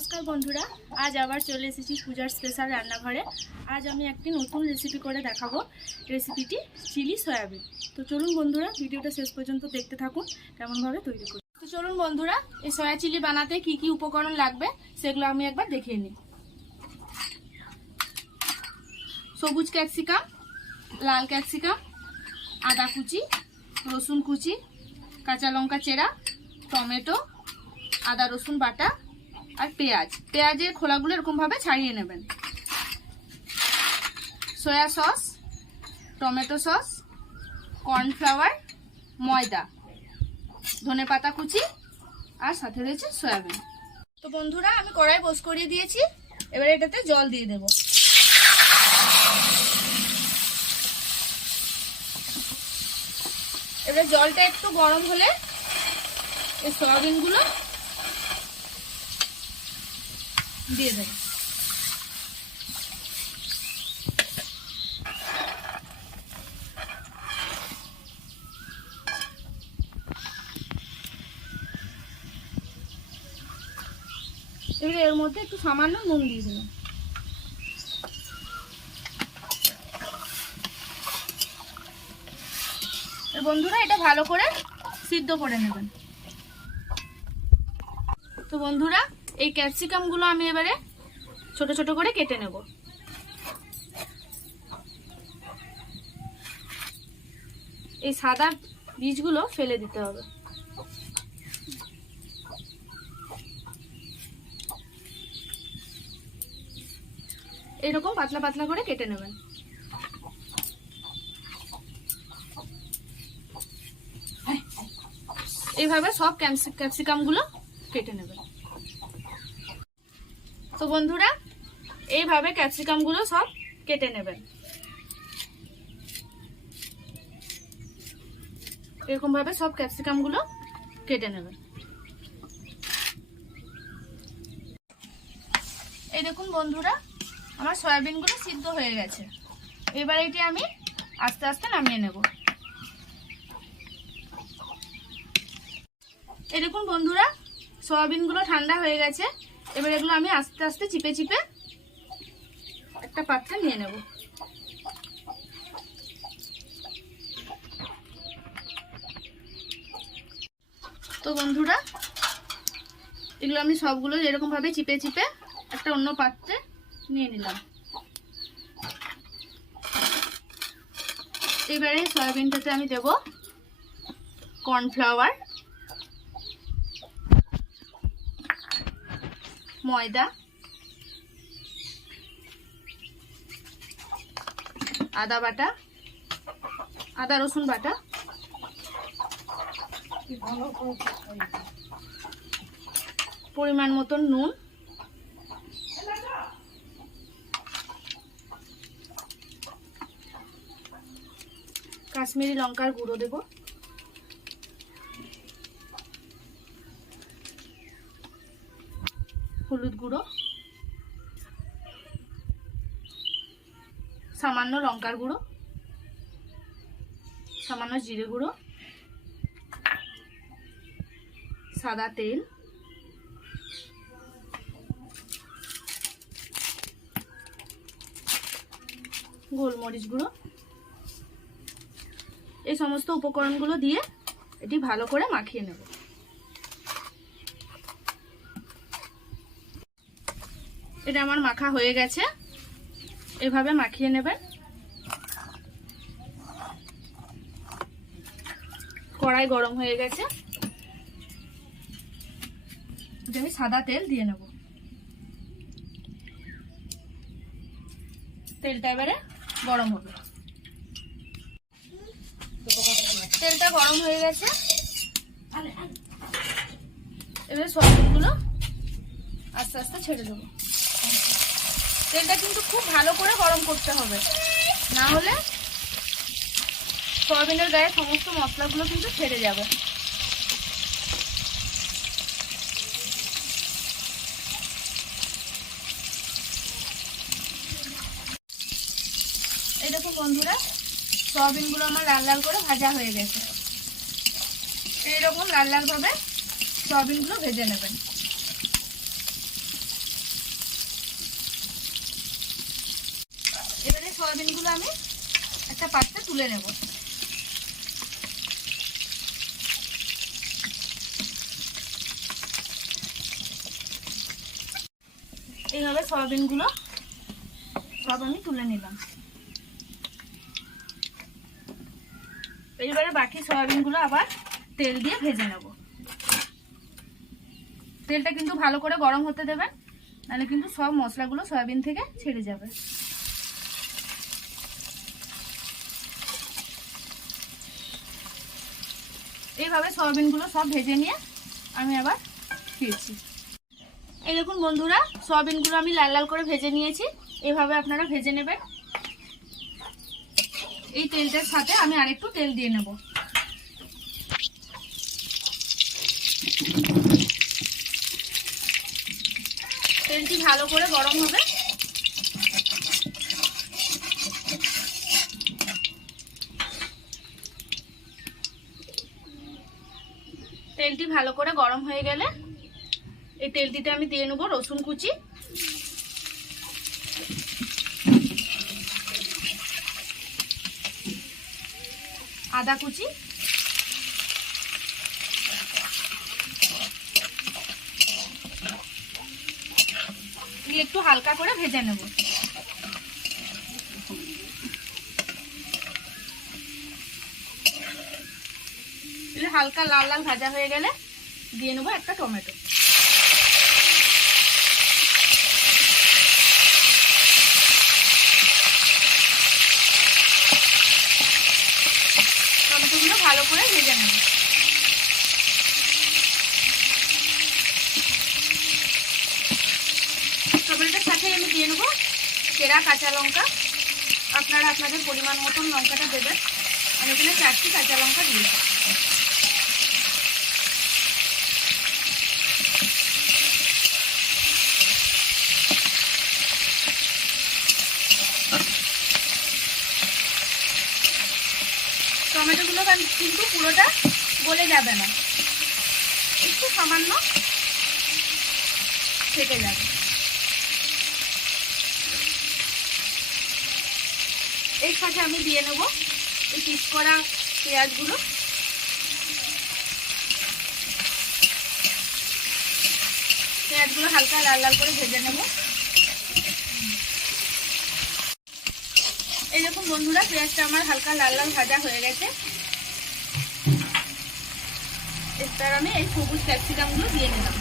নমস্কার বন্ধুরা, আজ আবার চলে এসেছি পূজার স্পেশাল রান্নাঘরে। আজ আমি একটি নতুন রেসিপি করে দেখাবো। রেসিপিটি চিলি সয়াবিন। তো চলুন বন্ধুরা, ভিডিওটা শেষ পর্যন্ত দেখতে থাকুন, কেমনভাবে তৈরি করি। তো চলুন বন্ধুরা, এই সয়া চিলি বানাতে কি কি উপকরণ লাগবে সেগুলো আমি একবার দেখিয়ে নিই। সবুজ ক্যাপসিকাম লাল ক্যাপসিকাম আদা কুচি, রসুন কুচি, কাঁচা লঙ্কা চেরা, টমেটো, আদা রসুন বাটা আর পেঁয়াজ। পেঁয়াজের খোলাগুলো এরকমভাবে ছাড়িয়ে নেবেন। Soya sauce, tomato sauce, cornflour, ময়দা, ধনে পাতা কুচি আর সাথে রয়েছে সয়াবিন। তো বন্ধুরা, আমি কড়াই বস করিয়ে দিয়েছি। এবার এটাতে জল দিয়ে দেব। এবার জলটা একটু গরম হলে এই সয়াবিনগুলো দিয়ে দেবো এবার এর মধ্যে একটু সামান্য নুন দিয়ে দিলাম। বন্ধুরা, এটা ভালো করে সিদ্ধ করে নেবেন। তো বন্ধুরা এই ক্যাপসিকামগুলো আমি এবারে ছোট ছোট করে কেটে নেব। এই সাদা বীজগুলো ফেলে দিতে হবে। এরকম পাতলা পাতলা করে কেটে নেবেন। এইভাবে সব ক্যাপসিকামগুলো কেটে নেবেন। তো বন্ধুরা, এইভাবে ক্যাপসিকামগুলো সব কেটে নেবেন। এরকম ভাবে সব ক্যাপসিকামগুলো কেটে নেবেন। এই দেখুন বন্ধুরা, আমার সয়াবিনগুলো সিদ্ধ হয়ে গেছে। এবার এটি আমি আস্তে আস্তে নামিয়ে নেব। এই দেখুন বন্ধুরা সয়াবিনগুলো ঠান্ডা হয়ে গেছে। এবার এগুলো আমি আস্তে আস্তে আস্তে চিপে চিপে একটা পাত্রে নিয়ে নেব। তো বন্ধুরা, এগুলো আমি সবগুলো এরকম ভাবে চিপে চিপে একটা অন্য পাত্রে নিয়ে নিলাম। এবারে সয়াবিনটাতে আমি দেব কর্নফ্লাওয়ার, ময়দা আদা বাটা আদা রসুন বাটা। পরিমাণ মতন নুন। কাশ্মীরি লঙ্কার গুঁড়ো দেব। হলুদ গুঁড়ো। সামান্য লঙ্কার গুঁড়ো, সামান্য জিরে গুঁড়ো, সাদা তেল, গোলমরিচ গুঁড়ো। এই সমস্ত উপকরণগুলো দিয়ে এটি ভালো করে মাখিয়ে নেব। এটা আমার মাখা হয়ে গেছে। এভাবে মাখিয়ে নেবেন। কড়াই গরম হয়ে গেছে। আমি সাদা তেল দিয়ে নেব। তেলটা এবারে গরম হবে। তেলটা গরম হয়ে গেছে। এবারে সয়াবিনগুলো আস্তে আস্তে ছেড়ে দেবো। তেলটা কিন্তু খুব ভালো করে গরম করতে হবে। না হলে সয়াবিনের গায়ে সমস্ত মশলাগুলো কিন্তু ছেড়ে যাবে। এই দেখো বন্ধুরা, সয়াবিনগুলো আমার লাল লাল করে ভাজা হয়ে গেছে। এইরকম লাল লাল ভাবে সয়াবিনগুলো ভেজে নেবেন। সয়াবিনগুলো আমি একটা পাত্রে তুলে নেব। এইভাবে সয়াবিনগুলো সব আমি তুলে নিলাম। এইবারে বাকি সয়াবিনগুলো আবার তেল দিয়ে ভেজে নেব। তেলটা কিন্তু ভালো করে গরম হতে দেবেন, নাহলে কিন্তু সব মশলাগুলো সয়াবিন থেকে ছেড়ে যাবে। এইভাবে সয়াবিনগুলো সব ভেজে নিয়ে আমি আবার ফিরছি। এই দেখুন বন্ধুরা, সয়াবিনগুলো আমি লাল লাল করে ভেজে নিয়েছি। এভাবে আপনারা ভেজে নেবেন। এই তেলটার সাথে আমি আরেকটু তেল দিয়ে নেব। তেলটি ভালো করে গরম হবে। তেলটি ভালো করে গরম হয়ে গেলে এই তেলটিতে আমি দিয়ে নেব রসুন কুচি। আদা কুচি। একটু হালকা করে ভেজে নেব। হালকা লাল লাল ভাজা হয়ে গেলে দিয়ে নেব একটা টমেটো। টমেটোগুলো ভালো করে ভেজে নেব। টমেটোর সাথে আমি দিয়ে নেব চেরা কাঁচা লঙ্কা। আপনারা আপনাদের পরিমাণ মতন লঙ্কাটা দেবেন। আমি এখানে চারটি কাঁচা লঙ্কা দিয়েছি টমেটোগুলো কিন্তু পুরোটা গলে যাবে না। একটু সামান্য থেকে যাবে। এর সাথে আমি দিয়ে নেব এই পিস করা পেঁয়াজগুলো। পেঁয়াজগুলো হালকা লাল লাল করে ভেজে নেব। এই দেখুন বন্ধুরা, পেঁয়াজটা আমার হালকা লাল লাল ভাজা হয়ে গেছে। এবার আমি এই সবুজ ক্যাপসিকামগুলো দিয়ে নিলাম।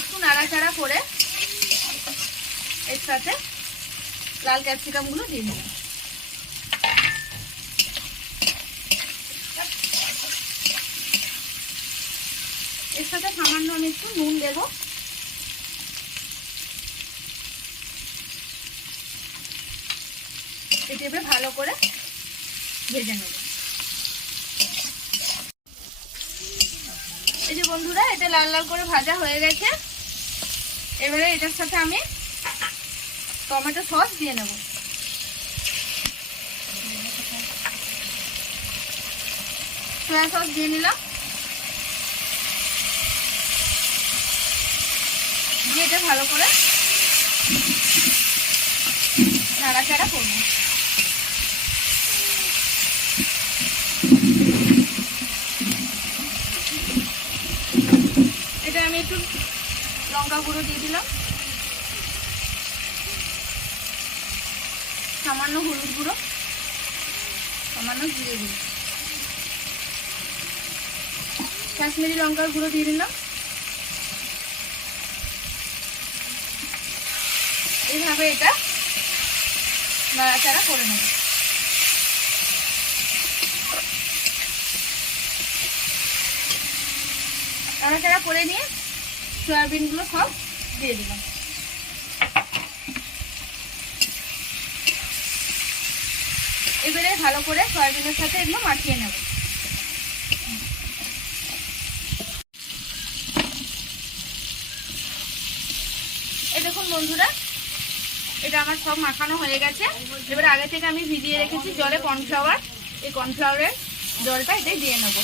একটু নাড়াচাড়া করে এর সাথে লাল ক্যাপসিকামগুলো দিয়ে নিলাম। এর সাথে সামান্য আমি একটু নুন দেবো। এটি ভালো করে ভেজে নেব। এই যে বন্ধুরা, এটা লাল লাল করে ভাজা হয়ে গেছে। এবারে এটার সাথে আমি টমেটো সস দিয়ে নেব। সয়া সস দিয়ে নিলাম। দিয়ে এটা ভালো করে নাড়াচাড়া করব এটা আমি একটু লঙ্কা গুঁড়ো দিয়ে দিলাম। সামান্য হলুদ গুঁড়ো, সামান্য জিরে গুঁড়ো। কাশ্মীরি লঙ্কার গুঁড়ো দিয়ে দিলাম। এইভাবে এটা নাড়াচাড়া করে নেব। নাড়াচাড়া করে নিয়ে সয়াবিনগুলো সব দিয়ে দিলাম। এবারে ভালো করে সয়াবিনের সাথে এগুলো মাখিয়ে নেব। এই দেখুন বন্ধুরা, এটা আমার সব মাখানো হয়ে গেছে। এবার আগে থেকে আমি ভিজিয়ে রেখেছি জলে কর্নফ্লাওয়ার। এই কর্নফ্লাওয়ারের জলটা এটাই দিয়ে নেব।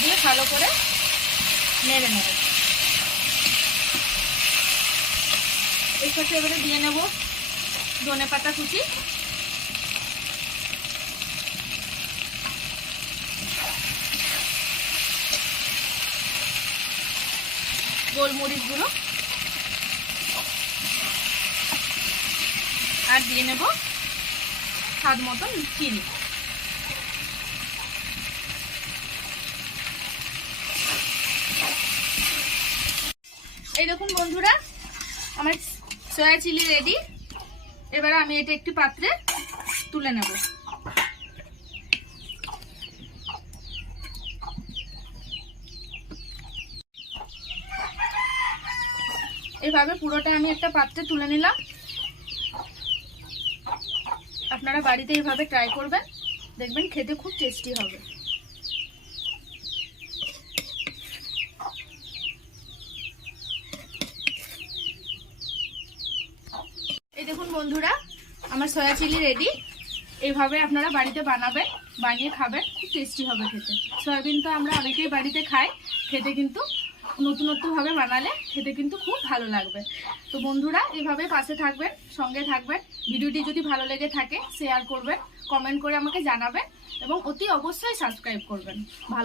দিয়ে ভালো করে নেড়ে নেব এই সাথে এবারে দিয়ে নেব ধনে পাতা কুচি। গোলমরিচ গুঁড়ো। আর দিয়ে নেব স্বাদ মতন চিনি। এই দেখুন বন্ধুরা, আমার সয়া চিলি রেডি এবার আমি এটা একটি পাত্রে তুলে নেব। এভাবে পুরোটা আমি একটা পাত্রে তুলে নিলাম। আপনারা বাড়িতে এইভাবে ট্রাই করবেন, দেখবেন খেতে খুব টেস্টি হবে এই দেখুন বন্ধুরা, আমার সয়া চিলি রেডি এইভাবে আপনারা বাড়িতে বানাবেন, বানিয়ে খাবেন, খুব টেস্টি হবে খেতে। সয়াবিন তো আমরা অনেকেই বাড়িতে খাই, খেতে কিন্তু নতুনত্বভাবে বানালে খেতে কিন্তু খুব ভালো লাগবে। তো বন্ধুরা, এভাবে পাশে থাকবেন, সঙ্গে থাকবেন। ভিডিওটি যদি ভালো লেগে থাকে শেয়ার করবেন কমেন্ট করে আমাকে জানাবেন এবং অতি অবশ্যই সাবস্ক্রাইব করবেন। ভালো